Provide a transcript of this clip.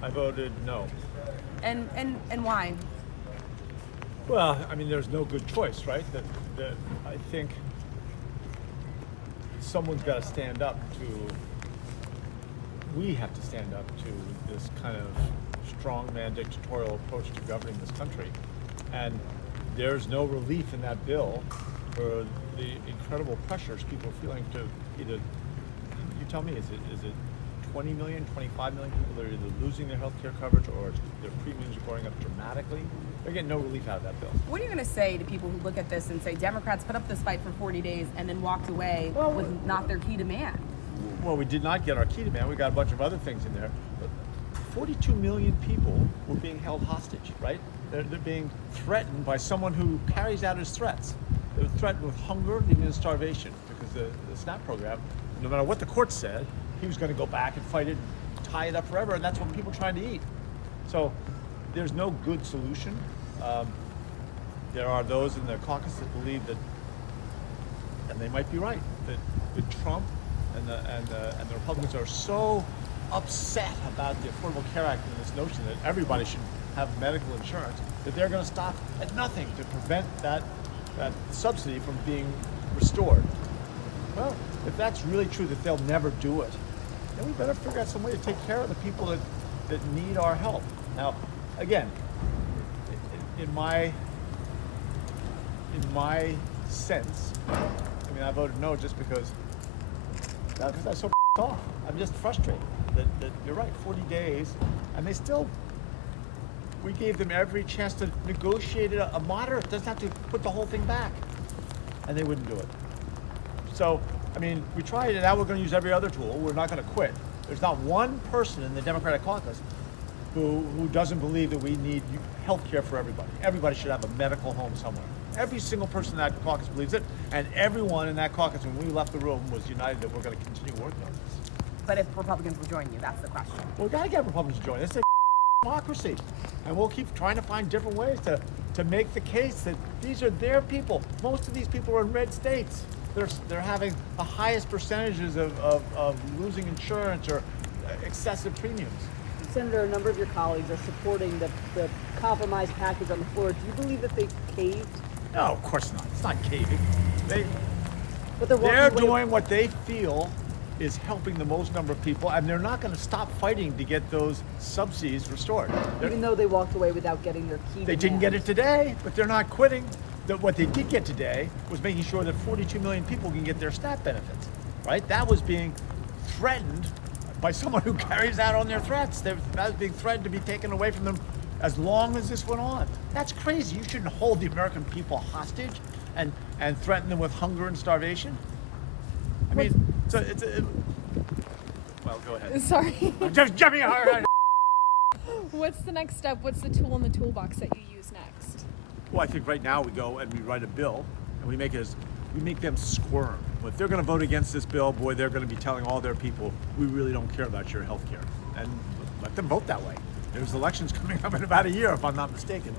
I voted no. And why? Well, I mean, there's no good choice, right? That I think someone's got to stand up to. We have to stand up to this kind of strongman dictatorial approach to governing this country, and there's no relief in that bill for the incredible pressures people are feeling to either. You tell me, is it 20 million, 25 million people that are either losing their health care coverage or their premiums are going up dramatically? They're getting no relief out of that bill. What are you going to say to people who look at this and say Democrats put up this fight for 40 days and then walked away with not their key demand? Well, we did not get our key demand. We got a bunch of other things in there. But 42 million people were being held hostage, right? They're being threatened by someone who carries out his threats. They're threatened with hunger and even starvation because the SNAP program, no matter what the court said, he was going to go back and fight it and tie it up forever, and that's what people are trying to eat. So there's no good solution. There are those in the caucus that believe that, and they might be right, that Trump and the Republicans are so upset about the Affordable Care Act and this notion that everybody should have medical insurance that they're going to stop at nothing to prevent that subsidy from being restored. Well, if that's really true that they'll never do it, then we better figure out some way to take care of the people that need our help. Now, again, in my sense, I mean, I voted no just because I'm so off. I'm just frustrated that you're right, 40 days, and we gave them every chance to negotiate a moderate, doesn't have to put the whole thing back, and they wouldn't do it. So, I mean, we tried it, now we're going to use every other tool. We're not going to quit. There's not one person in the Democratic caucus who doesn't believe that we need health care for everybody. Everybody should have a medical home somewhere. Every single person in that caucus believes it, and everyone in that caucus, when we left the room, was united that we're going to continue working on this. But if Republicans will join you, that's the question. Well, we've got to get Republicans to join. It's a democracy, and we'll keep trying to find different ways to make the case that these are their people. Most of these people are in red states. They're having the highest percentages of losing insurance or excessive premiums. Senator, a number of your colleagues are supporting the compromise package on the floor. Do you believe that they caved? No, of course not. It's not caving. But they're doing what they feel is helping the most number of people, and they're not going to stop fighting to get those subsidies restored. Even though they walked away without getting their key They didn't get it today, but they're not quitting. What they did get today was making sure that 42 million people can get their SNAP benefits, right? That was being threatened by someone who carries out on their threats. That was being threatened to be taken away from them as long as this went on. That's crazy. You shouldn't hold the American people hostage and threaten them with hunger and starvation. I mean, so well, go ahead. Sorry. I'm just jumping hard. What's the next step? What's the tool in the toolbox that you use next? Well, I think right now we go and we write a bill and we make them squirm. If they're going to vote against this bill, boy, they're going to be telling all their people, we really don't care about your health care. And let them vote that way. There's elections coming up in about a year, if I'm not mistaken.